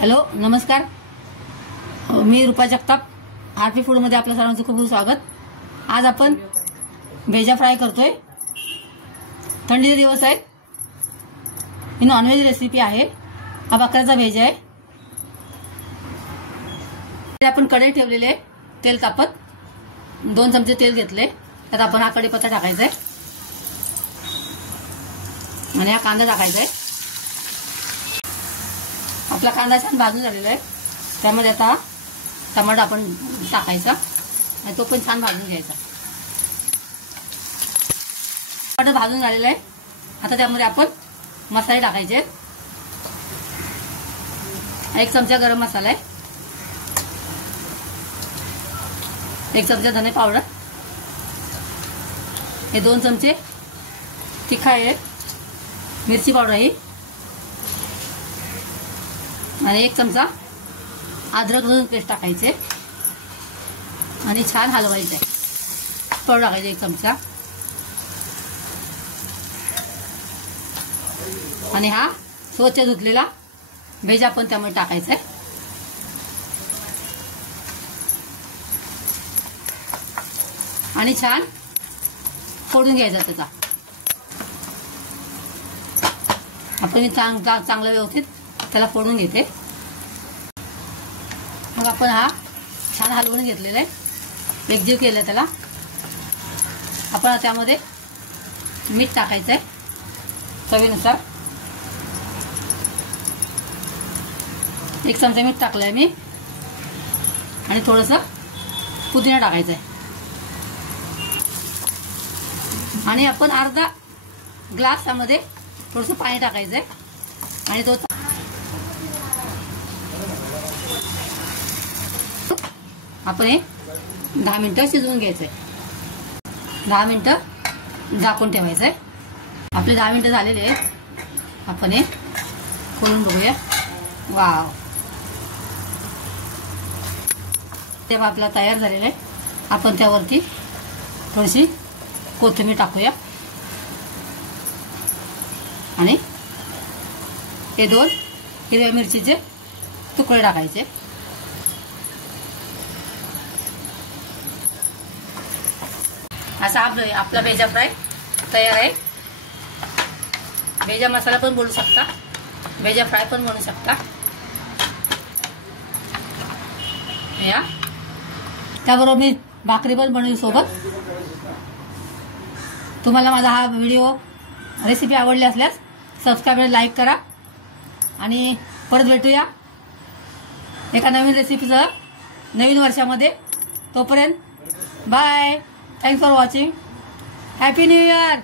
Hello, नमस्कार. मी रूपा Jagtap. RP फूडमध्ये आपल्या सर्वांचं खूप खूप स्वागत. आज आपण भेजा फ्राय करतोय. थंडीचे दिवस आहेत. ही नॉनव्हेज रेसिपी आहे. हा बकऱ्याचा भेजा आहे. आपण कढई ठेवलेले आहे. तेल तापत 2 चमचे तेल घेतले. त्यात आपण हा कढीपत्ता टाकायचा आहे आणि हा कांदा टाकायचा आहे. आपला कांदा छान भाजून झालेला आहे. त्यामध्ये आता टमाटा आपण टाकायचा आणि तो पण छान भाजून घ्यायचा. टमाटा भाजून झालेला आहे. आता त्यामध्ये आपण मसाले टाकायचे. 1 चमचा गरम मसाला आहे, 1 चमचा धने पावडर, हे 2 चमचे तिखा आहे, मिरची पावडर आहे आणि 1 चमचा अद्रक लसूण पेस्ट टाकायचे आणि छान हलवायचे. पावडर टाकायचे 1 चमचा आणि हा स्वच्छ धुतलेला भेजा पण त्यामध्ये टाकायचा आहे आणि छान फोडून घ्यायचा त्याचा. आपण चांगलं व्यवस्थित त्याला फोडून घेते. मग आपण हा छान हलवून घेतलेला आहे, एकजीव केलं त्याला. आपण त्यामध्ये मीठ टाकायचं आहे चवीनुसार. 1 चमचा मीठ टाकलंय मी आणि थोडंसं पुदिना टाकायचं आहे आणि आपण अर्धा ग्लास त्यामध्ये थोडंसं पाणी टाकायचं आहे आणि तो आपण हे 10 मिनिटं शिजवून घ्यायचंय. 10 मिनिटं झाकून ठेवायचं आहे. आपले 10 मिनिटं झालेले आहेत. आपण हे खोलून बघूया. वाव, तेव्हा आपला तयार झालेला आहे. आपण त्यावरती थोडीशी कोथिंबीर टाकूया आणि हे 2 हिरव्या मिरचीचे तुकडे टाकायचे. असा आपला भेजा फ्राय तयार आहे. भेजा मसाला पण बनवू शकता, भेजा फ्राय पण बनवू शकता. या त्याबरोबर मी भाकरी पण बनवली सोबत. तुम्हाला माझा हा व्हिडिओ रेसिपी आवडली असल्यास सबस्क्राईब आणि लाईक करा आणि परत भेटूया एका नवीन रेसिपीसह नवीन वर्षामध्ये. तोपर्यंत bye. Thanks for watching. Happy new year.